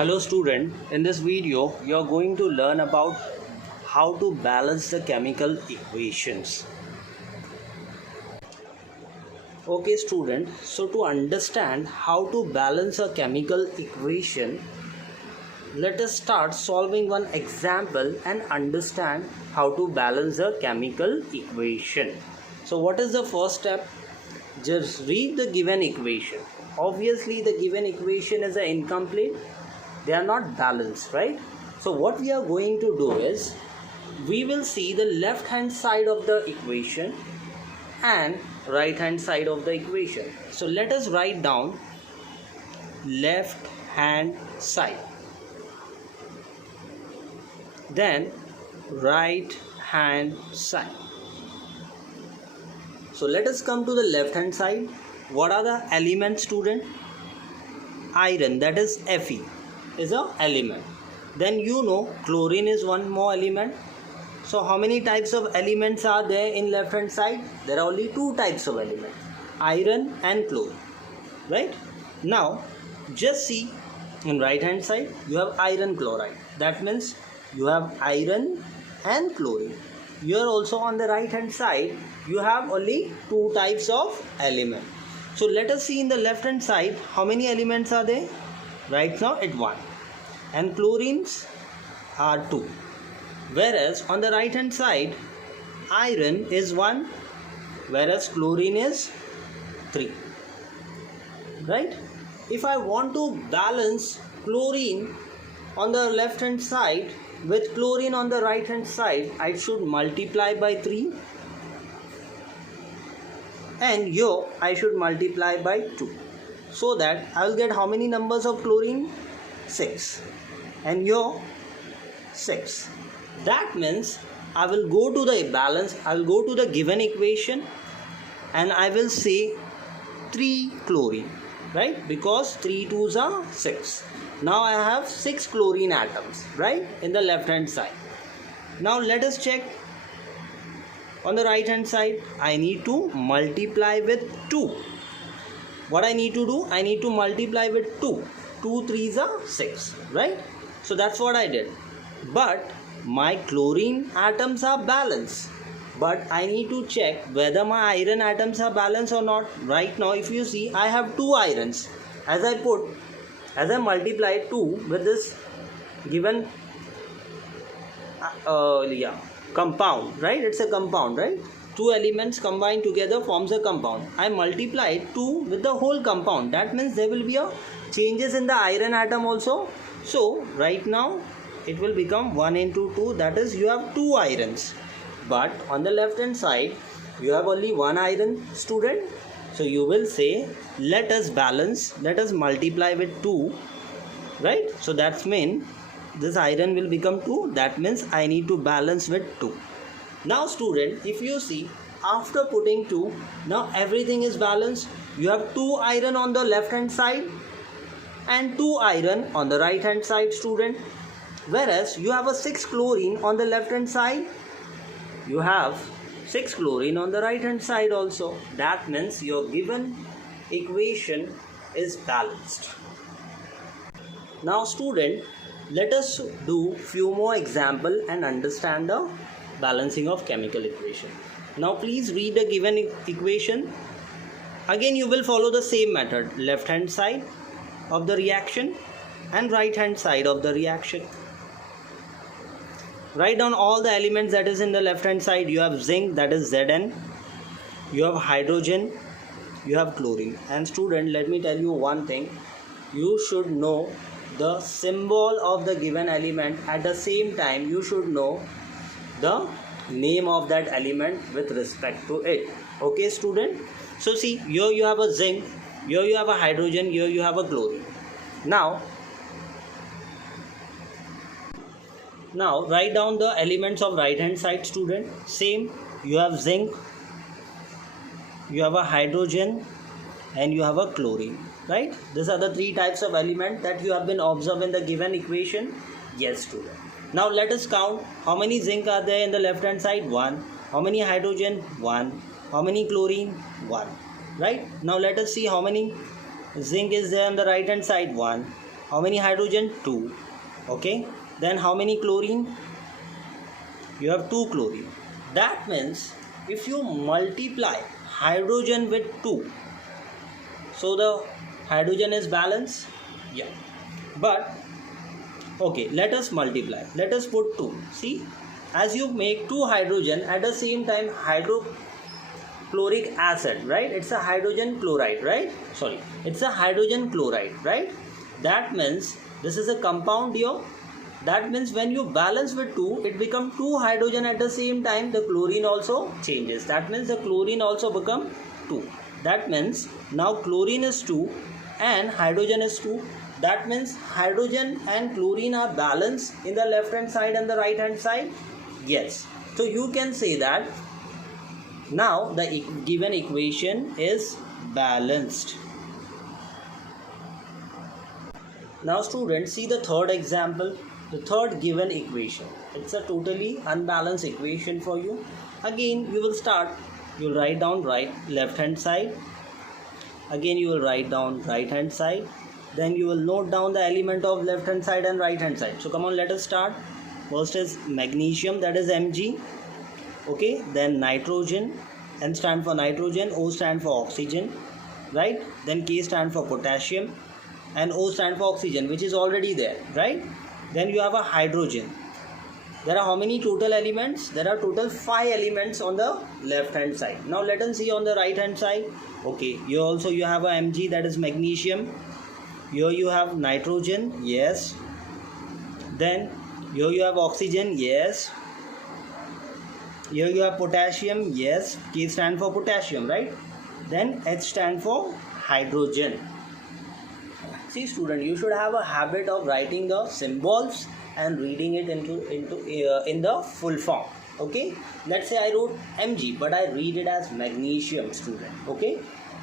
Hello student, in this video you are going to learn about how to balance the chemical equations. Okay student, so to understand how to balance a chemical equation, let us start solving one example and understand how to balance a chemical equation. So what is the first step? Just read the given equation. Obviously the given equation is incomplete. They are not balanced, right? So what we are going to do is we will see the left hand side of the equation and right hand side of the equation. So let us write down left hand side, then right hand side. So let us come to the left hand side. What are the elements, student? Iron, that is Fe, is a element. Then you know chlorine is one more element. So how many types of elements are there in left hand side? There are only two types of elements, iron and chlorine, right? Now just see, in right hand side you have iron chloride. That means you have iron and chlorine. Here also on the right hand side you have only two types of element. So let us see in the left hand side how many elements are there. Right now it's 1 and chlorines are 2, whereas on the right hand side iron is 1 whereas chlorine is 3, right? If I want to balance chlorine on the left hand side with chlorine on the right hand side, I should multiply by 3, and here I should multiply by 2, so that I will get how many numbers of chlorine? 6, and here 6. That means I will go to the balance, I will go to the given equation and I will say 3 chlorine, right? Because 3 2s are 6. Now I have 6 chlorine atoms, right, in the left hand side. Now let us check on the right hand side. I need to multiply with 2. What I need to do? I need to multiply with 2. 2 3s are 6, right? So that's what I did. But my chlorine atoms are balanced. But I need to check whether my iron atoms are balanced or not. Right now if you see, I have 2 irons. As I multiply 2 with this given compound, right? It's a compound, right? 2 elements combined together forms a compound. I multiply 2 with the whole compound. That means there will be a changes in the iron atom also. So right now it will become 1 into 2. That is, you have 2 irons. But on the left hand side you have only 1 iron, student. So you will say, let us balance, let us multiply with 2, right? So that's mean this iron will become 2. That means I need to balance with 2. Now student, if you see, after putting 2, now everything is balanced. You have 2 iron on the left hand side and 2 iron on the right hand side, student. Whereas you have a 6 chlorine on the left hand side, you have 6 chlorine on the right hand side also. That means your given equation is balanced. Now student, let us do few more example and understand the balancing of chemical equation. Now please read the given equation. Again you will follow the same method, left hand side of the reaction and right hand side of the reaction. Write down all the elements that is in the left hand side. You have zinc, that is Zn. You have hydrogen, you have chlorine. And student, let me tell you one thing. You should know the symbol of the given element. At the same time you should know the name of that element with respect to it. Okay student? So see, here you have a zinc, here you have a hydrogen, here you have a chlorine. Now write down the elements of right hand side, student. Same, you have zinc, you have a hydrogen and you have a chlorine, right? These are the 3 types of element that you have been observed in the given equation. Yes student. Now let us count how many zinc are there in the left hand side. 1. How many hydrogen? 1. How many chlorine? 1. Right? Now let us see how many zinc is there on the right hand side. 1. How many hydrogen? 2. Okay. Then how many chlorine? You have 2 chlorine. That means if you multiply hydrogen with 2, so the hydrogen is balanced. Yeah. But okay, let us multiply. Let us put 2. See, as you make 2 hydrogen at the same time, hydrochloric acid, right? It's a hydrogen chloride, right? Sorry, it's a hydrogen chloride, right? That means this is a compound here. That means when you balance with 2, it becomes 2 hydrogen at the same time. The chlorine also changes. That means the chlorine also become 2. That means now chlorine is 2 and hydrogen is 2. That means hydrogen and chlorine are balanced in the left hand side and the right hand side. Yes. So you can say that now the given equation is balanced. Now students, see the third example, the third given equation. It's a totally unbalanced equation for you. Again you will start, you will write down left hand side. Again you will write down right hand side. Then you will note down the element of left hand side and right hand side. So come on, let us start. First is magnesium, that is Mg. Okay, then nitrogen, N stand for nitrogen, O stand for oxygen, right? Then K stand for potassium and O stand for oxygen, which is already there, right? Then you have a hydrogen. There are how many total elements? There are total 5 elements on the left hand side. Now let us see on the right hand side. Okay, you have a Mg, that is magnesium. Here you have nitrogen, yes. Then here you have oxygen, yes. Here you have potassium, yes. K stand for potassium, right? Then H stand for hydrogen. See student, you should have a habit of writing the symbols and reading it in the full form. Okay, let's say I wrote Mg, but I read it as magnesium, student. Okay,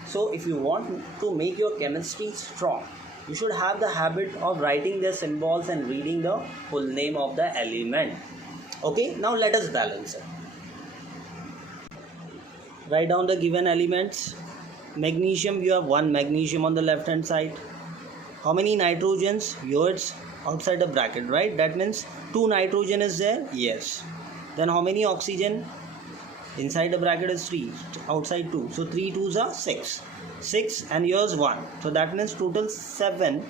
so if you want to make your chemistry strong, you should have the habit of writing the symbols and reading the full name of the element. Okay, now let us balance it. Write down the given elements. Magnesium, you have 1 magnesium on the left hand side. How many nitrogens? Here it's outside the bracket, right? That means 2 nitrogen is there, yes. Then how many oxygen? Inside the bracket is 3, outside 2. So 3 2s are 6. 6 and here's 1. So that means total 7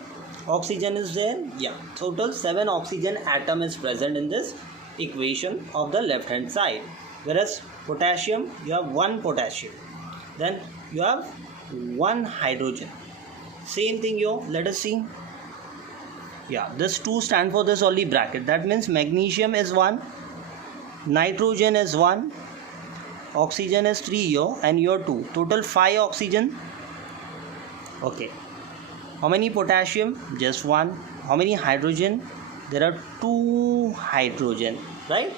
oxygen is there. Yeah, total 7 oxygen atom is present in this equation of the left hand side. Whereas potassium, you have 1 potassium. Then you have 1 hydrogen. Same thing here, let us see. Yeah, this 2 stand for this only bracket. That means magnesium is 1, nitrogen is 1, oxygen is 3 here, and here 2. Total 5 oxygen. Okay. How many potassium? Just 1. How many hydrogen? There are 2 hydrogen, right?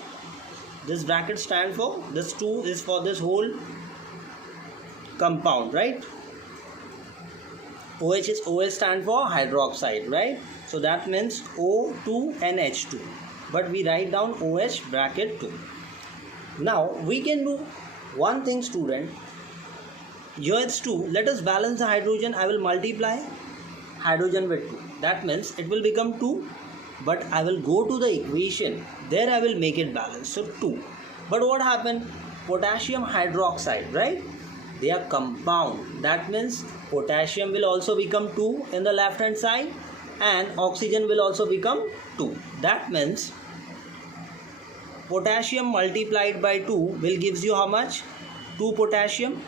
This bracket stand for, this 2 is for this whole compound, right? OH stand for hydroxide, right? So that means O2 and H2. But we write down OH bracket 2. Now we can do one thing, student. Here it's 2. Let us balance the hydrogen. I will multiply hydrogen with 2. That means it will become 2. But I will go to the equation. There I will make it balance. So 2. But what happened? Potassium hydroxide, right? They are compound. That means potassium will also become 2 in the left hand side and oxygen will also become 2. That means potassium multiplied by 2 will gives you how much? 2 potassium,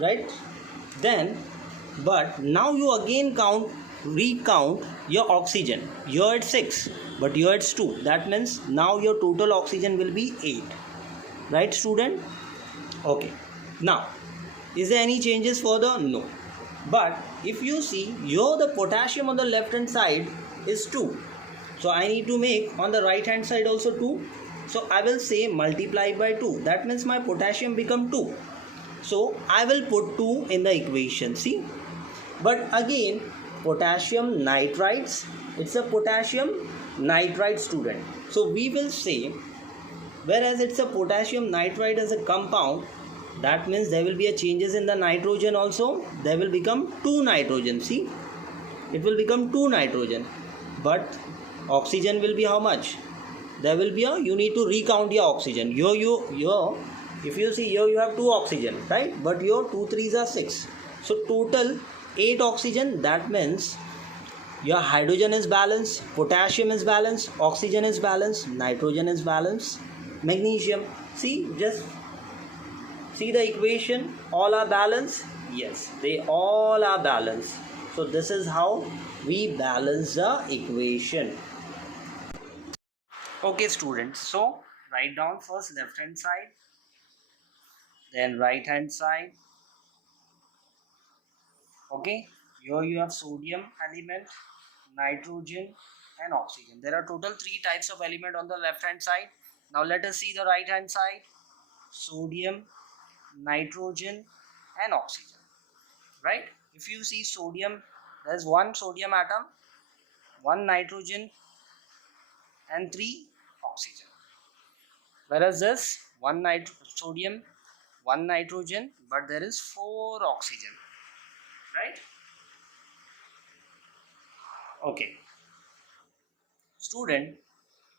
right? Then, but now you again recount your oxygen. Here it's 6, but here it's 2. That means now your total oxygen will be 8. Right, student? Okay. Now, is there any changes further? No. But if you see, here the potassium on the left hand side is 2. So I need to make on the right hand side also 2. So I will say multiply by 2. That means my potassium become 2. So I will put 2 in the equation. See? But again, potassium nitrites. It's a potassium nitrite, student. So we will say, whereas it's a potassium nitrite as a compound, that means there will be a changes in the nitrogen also. There will become 2 nitrogen. See, it will become 2 nitrogen, but oxygen will be how much? There will be a, you need to recount your oxygen. Your if you see here, you have 2 oxygen, right? But your 2 3s are 6. So total 8 oxygen. That means your hydrogen is balanced, potassium is balanced, oxygen is balanced, nitrogen is balanced, magnesium. See, just see the equation. All are balanced. Yes, they all are balanced. So this is how we balance the equation. Okay, students. So write down first left hand side, then right hand side. Okay, here you have sodium element, nitrogen and oxygen. There are total 3 types of element on the left hand side. Now let us see the right hand side. Sodium, nitrogen and oxygen, right? If you see sodium, there is 1 sodium atom, 1 nitrogen and 3 oxygen. Whereas this 1 sodium, 1 nitrogen, but there is 4 oxygen, right? Okay, student,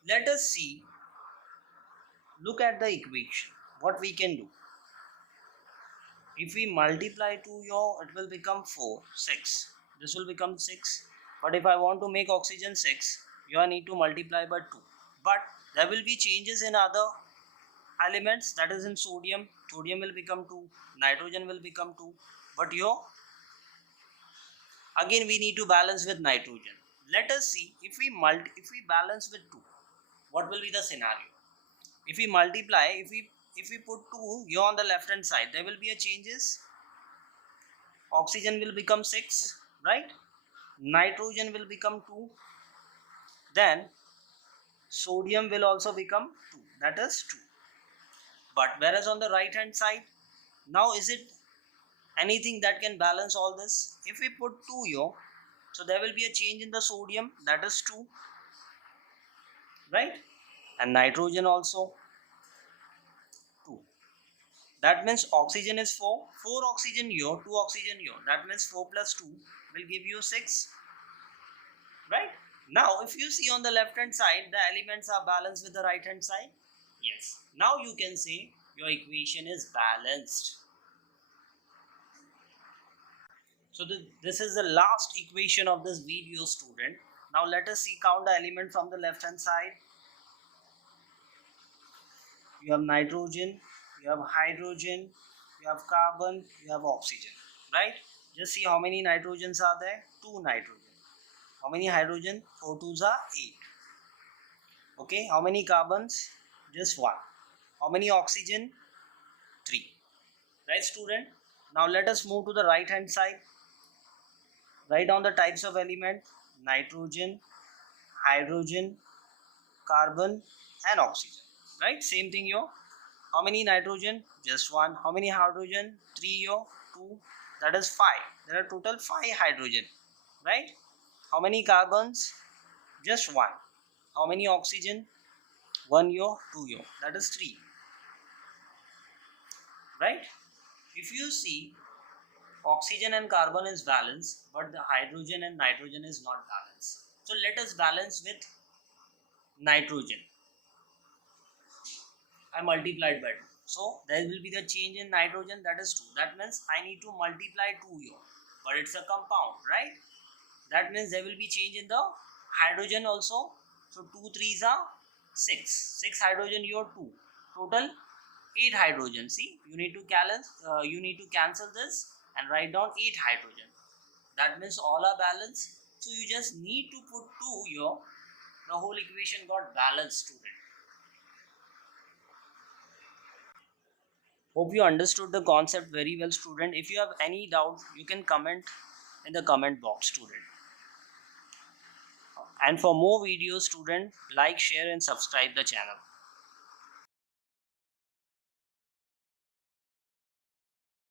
let us see, look at the equation, what we can do. If we multiply 2 here, it will become 4, 6. This will become 6. But if I want to make oxygen 6, you need to multiply by 2. But there will be changes in other elements, that is in sodium. Sodium will become 2, nitrogen will become 2. But here, again we need to balance with nitrogen. Let us see, if we balance with 2, what will be the scenario? If we multiply, if we put 2 here on the left hand side, there will be a changes. Oxygen will become 6, right? Nitrogen will become 2. Then sodium will also become 2, that is 2. But whereas on the right hand side, now is it anything that can balance all this? If we put 2 here, so there will be a change in the sodium, that is 2, right? And nitrogen also 2. That means oxygen is 4. 4 oxygen here, 2 oxygen here. That means 4 plus 2 will give you 6. Right? Now, if you see on the left hand side, the elements are balanced with the right hand side. Yes. Now you can say your equation is balanced. So this is the last equation of this video, student. Now let us see, count the element from the left hand side. You have nitrogen, you have hydrogen, you have carbon, you have oxygen, right? Just see how many nitrogens are there. 2 nitrogen. How many hydrogen? 4 2s are 8. Okay, how many carbons? Just 1. How many oxygen? 3. Right, student? Now let us move to the right hand side. Write down the types of element: nitrogen, hydrogen, carbon and oxygen. Right, same thing here. How many nitrogen? Just 1. How many hydrogen? 3 here, 2. That is 5. There are total 5 hydrogen. Right? How many carbons? Just 1. How many oxygen? 1 here, 2 here. That is 3. Right? If you see, oxygen and carbon is balanced, but the hydrogen and nitrogen is not balanced. So let us balance with nitrogen. I multiplied by 2. So there will be the change in nitrogen, that is 2. That means I need to multiply 2 here. But it's a compound, right? That means there will be change in the hydrogen also. So 2 3s are 6. 6 hydrogen here, 2. Total 8 hydrogen. See, you need to cancel this and write down 8 hydrogen. That means all are balanced. So you just need to put 2 here. The whole equation got balanced, student. Hope you understood the concept very well, student. If you have any doubt, you can comment in the comment box, student. And for more videos, student, like, share and subscribe the channel.